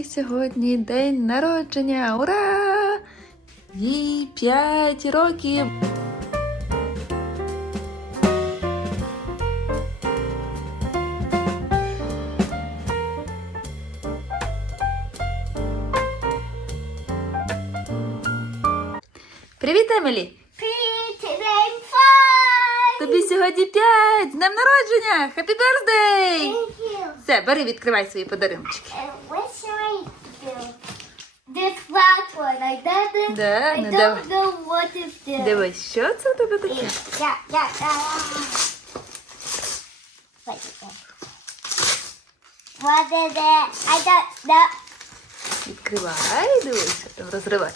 Віки сьогодні день народження. Ура! Їй 5 років. Привіт, Емілі! Привіт, день 5! Тобі сьогодні 5! З днем народження! Happy birthday! Thank you. Все, бери, відкривай свої подарунки. And what should I do? This last one. I don't, Да, I ну don't давай. know what is this. Дивись, що це у тебе таке? Yeah. What is it? I don't know. Відкривай, дивись, що там розривай.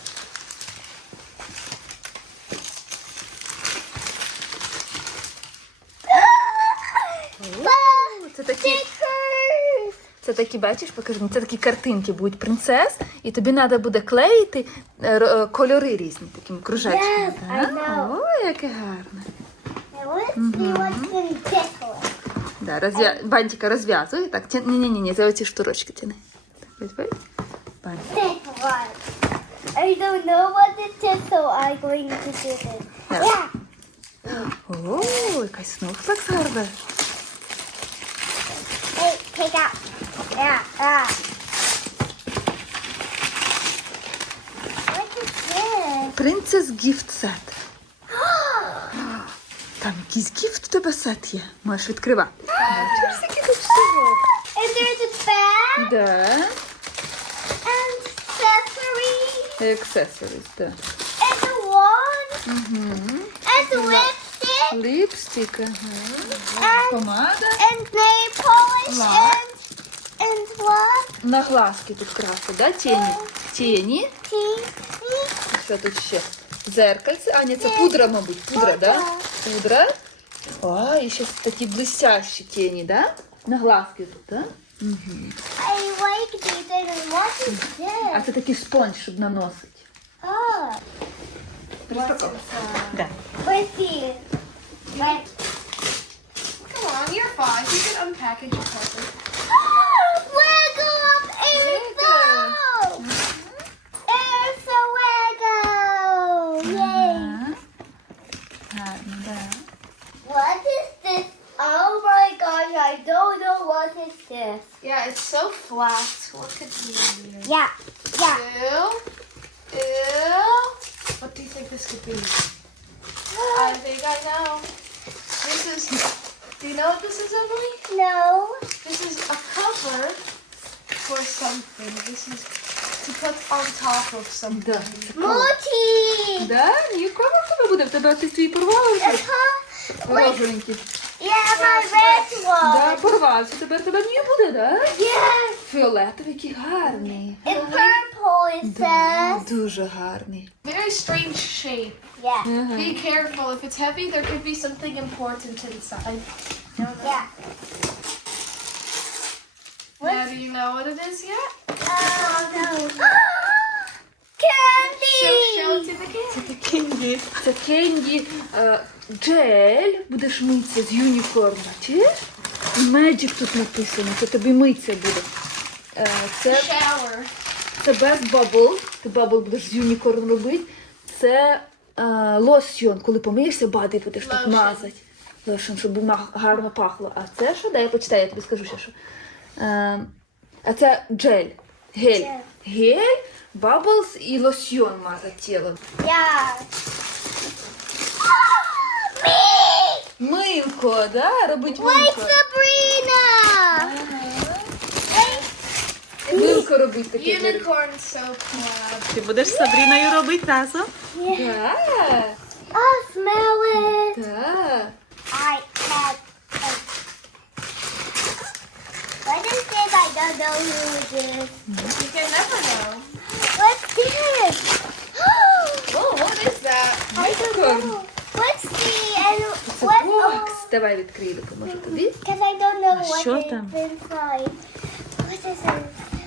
Це такі, Stickers. це такі, бачиш, покажи, це такі картинки будуть принцес, і тобі треба буде клеїти кольори різні, такими кружечками. Yes, I know. О, яке гарне. And let's see what's in this one. Да, бантика розв'язуй. Так, ні, за оці штурочки тяни. Так, ось, бантик. This one. I don't know what this is, so I'm going to do this. Yeah. Yeah. О, якась знов так гарна. Hey, take out. Yeah. What is this? Принцес гіфт сет. Там якийсь гіфт у тебе сет є. Можеш відкривати. Бачиш, скільки тут всього. And there's a bag Да. and accessories Accessories, да. and a wand and lipstick Ліпстик, and помада. and nail polish Lock. and what? На глазки тут краси, да? Тіні. Tea. Що тут ще? Зеркальце. А, ні, це пудра, мабуть. Пудра, да? Пудра. А, і ще такі блестящі тіні, да? На глазки тут, да? I like these and what is А this? це такий спонж, щоб наносити. Oh, Розпаковуй. Да. let's see. Right. Come on, you're 5. You can unpackage your present. Lego of Elsa! Elsa Lego! Yay! Гарно, да. What is this? Oh my gosh, I don't know what is this. Yeah, it's so flat. What could be here? Yeah. Ew. What do you think this could be? I think I know. This is... Do you know what this is, Emily? No. This is a cover for something. This is to put on top of something. Да. Multi! Да? Нікого в тебе буде? В тебе ти твій порвав вже? Розовенький. Yeah, my red Да, one. порвався. Тепер тебе не буде, да? Yes. Фіолетовий, який гарний. In purple it says. Дуже гарний. Very strange shape. Yeah. Be careful. If it's heavy, there could be something important inside. Yeah. Now, do you know what it is yet? Oh no. Candy! Show it to the kids. Це кенді. Це кенді джель. Будеш митися з юнікорн. Бачиш? І Magic тут написано. Це тобі митися буде. Це Shower. Це без бабл. Ти бабл будеш з юнікорн робити. Це лосьйон. Коли помиєшся, бади будеш так Лошен. мазати. Лошен, щоб гарно пахло. А це що? Дай я почитаю, я тобі скажу ще що. А це джель. Гель. Гель, баблс і лосьйон мазать тіло. Yeah. Me! Милко, да? Робить Like милко. Sabrina! Милко робить таке. Unicorn soap lab. Ти будеш з Сабріною робити разом? Yeah. Так. Oh, smell it! Так. I have. What is this? I don't know who it is. You can never know. What's this? Oh, what is that? I don't know. Let's see. And Це what? бокс. Давай відкрию, допоможу тобі. Because I don't know what Що is там? inside. What is it?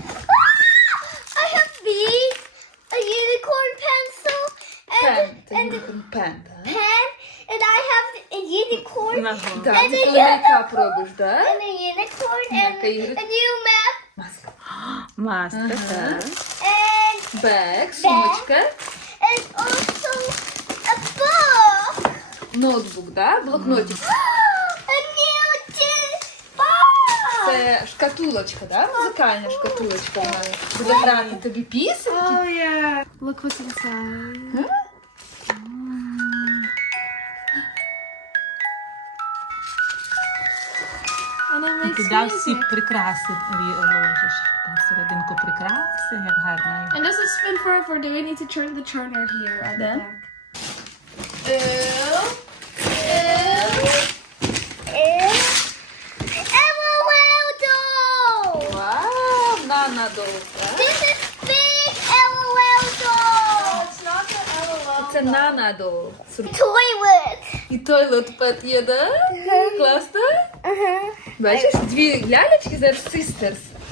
I have these. A unicorn pencil. Пен. Це And юнікорн пен, так? pen. And I have a unicorn. Так, And ти a коли мейкап робиш, так? And a unicorn. Yeah, And can you- a new map. Маска. Маска, так. And Бек, сумочка, and also a book. ноутбук, да? Блокнотик. A new box. Це шкатулочка, да? Музикальна шкатулочка. Буде грати тобі пісеньки. Oh yeah. Look what's inside. And it makes Туди всі music. прикраси ложиш. Там серединку прикраси, як гарно. And does it spin forever? Do we need to turn the turner here at the Yeah. back? Ew. LOL doll. Вау, нанадовка. This is big LOL doll. It's not the LOL. Це нанадовка. Toilet. І тойлет пет є, да? Класно? Бачиш, дві лялечки, зараз Sisters.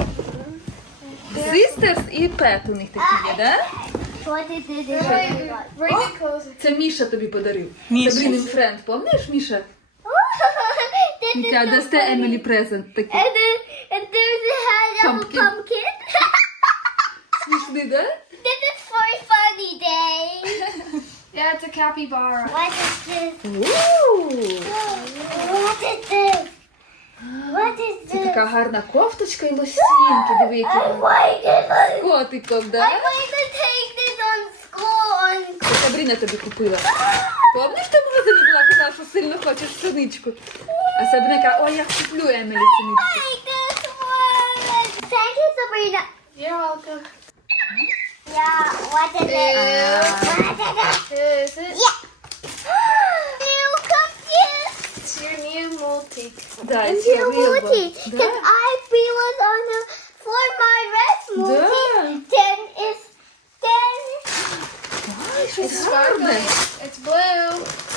Sisters і пет у них такі є, да? What is this? Bring it closer. Це Міша тобі подарив. Міша. Сабрінин френд, пам'ятаєш, Міша? This is Яка so дасте funny. Емілі презент такий. And there's the head of a Pumpkin. pumpkin. Смішний, да? This is for a funny day. Yeah, it's a capybara. What is this? Ууу! What is this? What is Це this? така гарна кофточка і лосінки, диви, які I вони. like it. З котиком, да? I'm going to take this on school. Це Сабріна тобі купила. Пам'ятаєш, ти в магазині була, казала, що сильно хочеш синичку? А Сабріна каже, ой, я куплю Емілі синичку. Like this one. Thank you, Sabrina. You're welcome. Yeah, what is it? What is Is it? Yeah. New cookies. It's your new multi. Да, And це your Wilbur. multi. Да. Because I was on the for my red multi. Да. Then it's then Ай, щось It's гарне. sparkling. It's blue.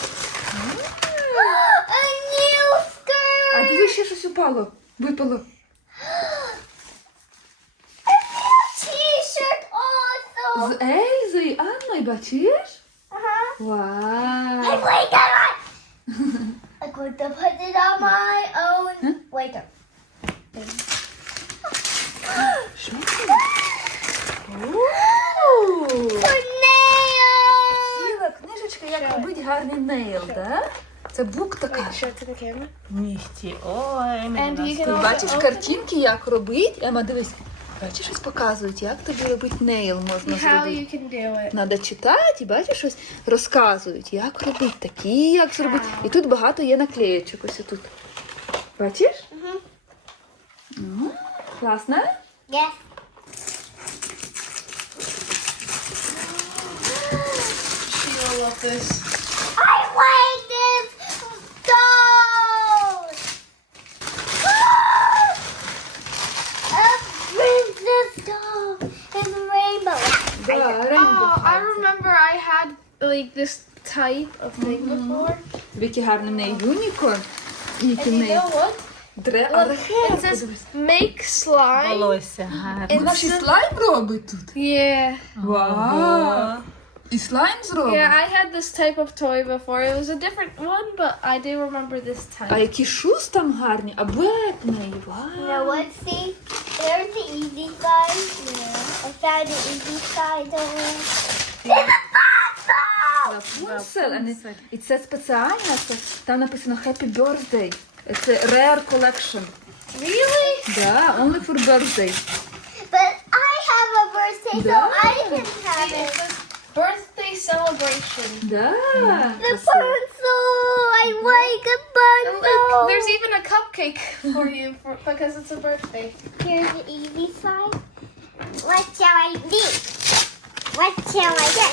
a new А skirt. диви, ще щось упало, випало. A new t-shirt also. З Ельзою і Анною, бачиш? Uh-huh. Вау. I like that one. I'm going to put it on my own waiter. Що це? Ууу. For nails. Ціла книжечка, як робити гарний нейл, да? Це бук така. Show it to the camera. Нігті. Ой, And you can Ти also бачиш open картинки, як робити? Ема, дивись. Бачиш, ось показують, як тобі робити нейл можна how зробити. you can do it. Надо читати, і бачиш, ось розказують, як робити, такі, як зробити. І тут багато є наклеєчок, ось тут. Бачиш? Класно? Yes. She will love this. I like this doll. A princess doll and rainbow. Да, Oh, I remember I had like this type of thing before. Який гарний в неї юнікорн. Який в And you неї know what? It says make slime. волосся гарне. Вона ще й слайм робить тут. Yeah. Вау! І слайм зробить. Yeah, I had this type of toy before. It was a different one, but I do remember this А type. які шуз там гарні, а бек в неї. Вау! What? See, there's the easy side. Yeah. I found the easy side over. Рапунцель, і це спеціально, там написано Happy Birthday. Це Rare Collection. Really? Да, only for birthday. But I have a birthday, so Yeah. I can have It it. says birthday celebration. Да. The pencil. I like a And pencil. look, there's even a cupcake for you because it's a birthday. Here's the easy side. What shall I do? What shall I get?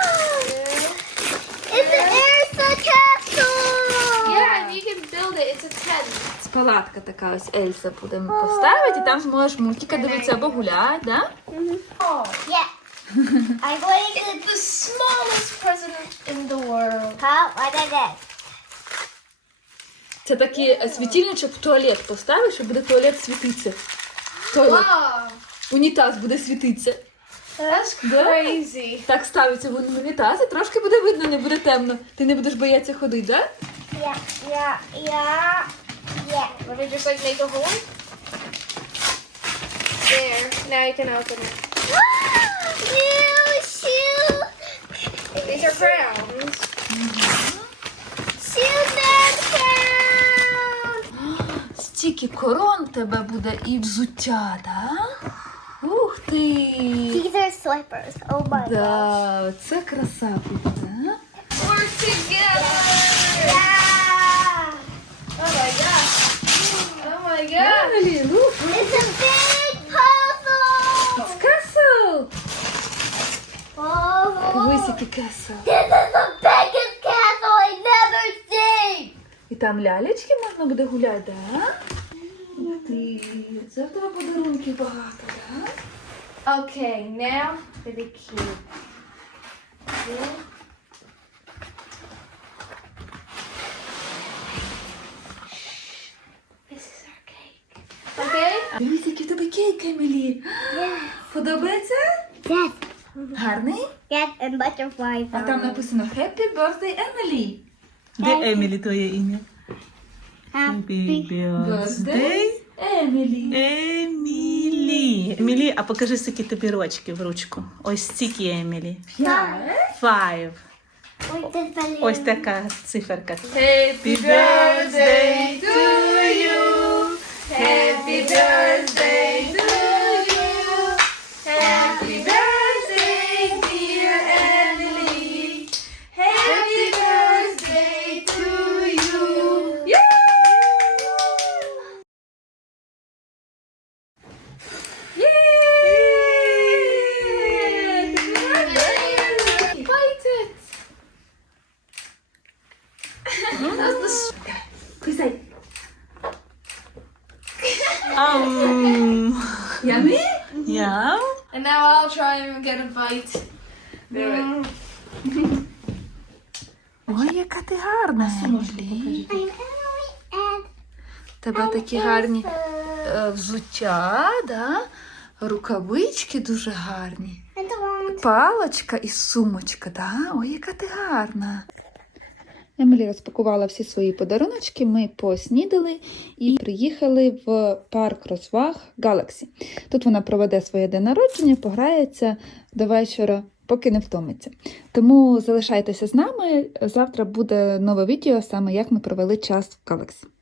It's an Elsa castle. Yeah, and you can build it. It's a tent. Палатка така ось Ельса будемо поставити, і там зможеш мультика дивитися або гуляти, да? Oh, Yeah. I'm going to. it's the smallest present in the world. Huh? What is this? Це такий світильничок в туалет поставиш, і буде туалет світитися. Туалет. Wow, Унітаз буде світитися. that's Да? crazy. Так ставиться в унітаз, і трошки буде видно, не буде темно. Ти не будеш боятися ходити, да? Yeah. Let me just like make a hole. There. Now you can open it. New shoe. These are crowns. Shoe man crown. Стільки корон в тебе буде і взуття, да? Ух ти! These are slippers. Oh my god. Да, це краса буде, да? Work together. Yeah. Oh my gosh. Oh my god. Емілі, ух, It's a big puzzle. it's castle! Oh. Дивись, який castle. This is the biggest castle I've never seen. І там лялечки можна буде гуляти, да? Ух ти, це в тебе подарунків багато, да? Okay, now for the cube. Yeah. This is our cake. Okay? Дивись, який в тебе кейк, Емілі. Подобається? Yes. Гарний? Yes, and butterflies. А там написано Happy Birthday, Емілі. Де Емілі твоє ім'я? Happy birthday, Емілі. Емілі. Емілі, а покажи, скільки тобі рочки в ручку. Ось стільки, Емілі. 5. Ось така циферка. Happy birthday to you. Happy birthday to you. Happy birthday, dear Emily. Happy birthday to you. Bite it. That's the Кусай. Yummy? Yummy? Yeah. And now I'll try and get a bite. Do it. Ой, яка ти гарна, Емілі. I'm Emily and Тебе такі гарні взуття, да? Рукавички дуже гарні. the wand. Палочка і сумочка, да? Ой, яка ти гарна. Емілі розпакувала всі свої подаруночки, ми поснідали і приїхали в парк розваг Galaxy. Тут вона проведе своє день народження, пограється до вечора, поки не втомиться. Тому залишайтеся з нами, завтра буде нове відео, саме як ми провели час в Galaxy.